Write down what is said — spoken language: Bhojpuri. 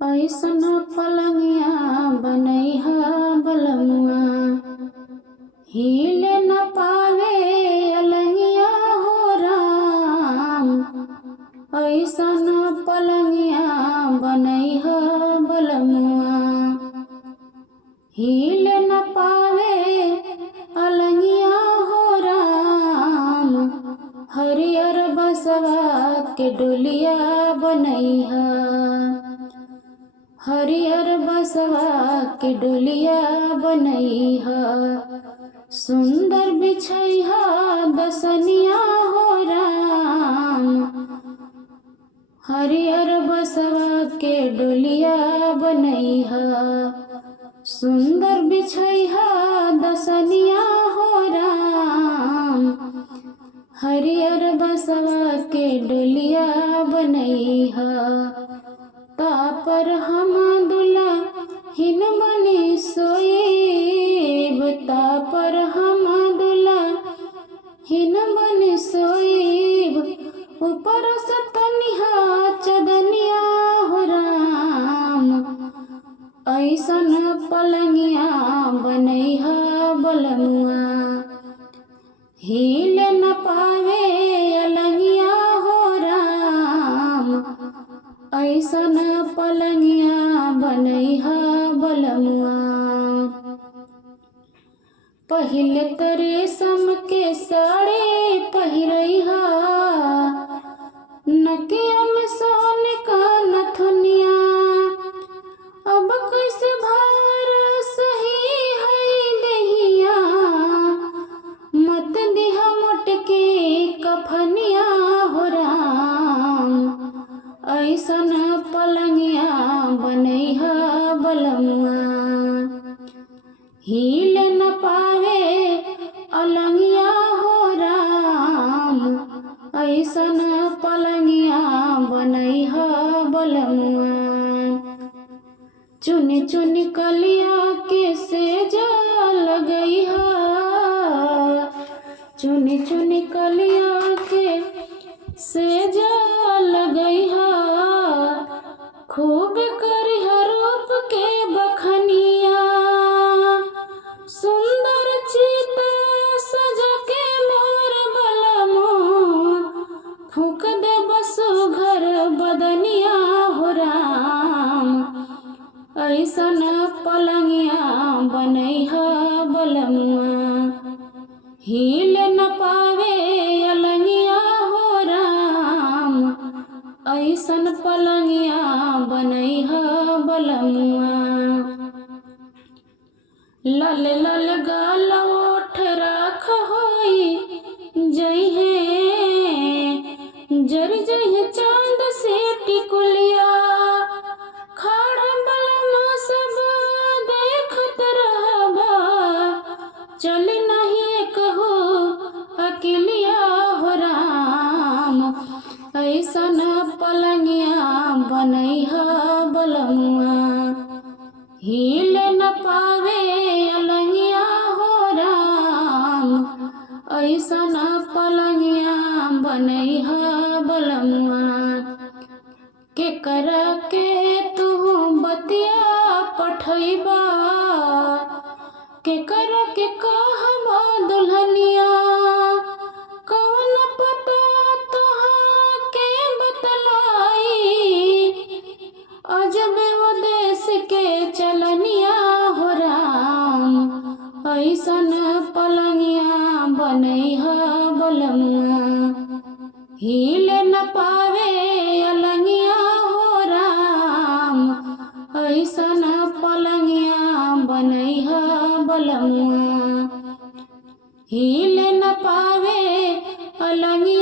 ऐसन पलंगिया बनैहा बलमुआ, हिले न पावे अलंगिया हो राम। ऐसन पलंगिया बनैहा बलमुआ, हिले न पावे अलंगिया हो राम। हरियर बसवा के डोलिया बनैहा, हरियर बसवा के डोलिया बनैहा। सुंदर बिछैहा दसनिया हो राम, हरियर बसवा के डोलिया बनैहा। सुंदर बिछैहा दसनिया हो राम, हरियर बसवा के डोलिया बनैहा। तापर हम दुल्हिन बनी सोईब, तापर हम दुल्हिन बनी सोईब। ऊपर सतनिहा चदनिया हो राम, ऐसन पलंगिया बनैहा बलमुआ, हिले न पावे अलंगिया हो राम। ऐसन पलंगिया बनैहा बलमुआ। पहिले त रेशम के साड़ी पहिरैहा, नकिया में सोने का नथुनिया। अब कैसे भार सही है दहिया, मत दिहा मोटके कफनिया हो राम। ऐसन पलंगिया बनैहा बलमुआ, हिले न पावे अलंगिया हो राम। ऐसन पलंगिया बनैहा बलमुआ। चुन चुन कलिया के सेजा लगैहा, चुन चुन कलिया के सेजा लगैहा। खूब करिहा रूप के बखनिया, सुंदर चिता सजा के मोर बलमो। फूक दे बसु घर बदनिया हो राम, ऐसन पलंगिया बनैहा बलमुआ। हिले न पावे अलंगिया हो राम, ऐसन पलंगिया बनैहा बलमुआ। लाल लाल गाल ओठ राख होई जइहे, जर जइहे चांद से टिकुलिया। खाड़ा बलमा सब देखत रहबा, चली नहीं कहू अकेलिया हो राम। ऐसन पलंगिया बनैहा बलमुआ, हिले न पावे अलंगिया हो राम। ऐसन पलंगिया बनैहा बलमुआ। केकरा के तू बतिया पठैबा, केकरा के कहबा दुल्हनिया। कौन पता तोहा के बतलाई, अजबे वो देश के चलनिया हो राम। ऐसन पलंगिया बनैहा बलमुआ, हिले न पावे अलंगिया हो राम। ऐसन पलंगिया बनैहा बलमुआ, हिले न पावे अलंगिया।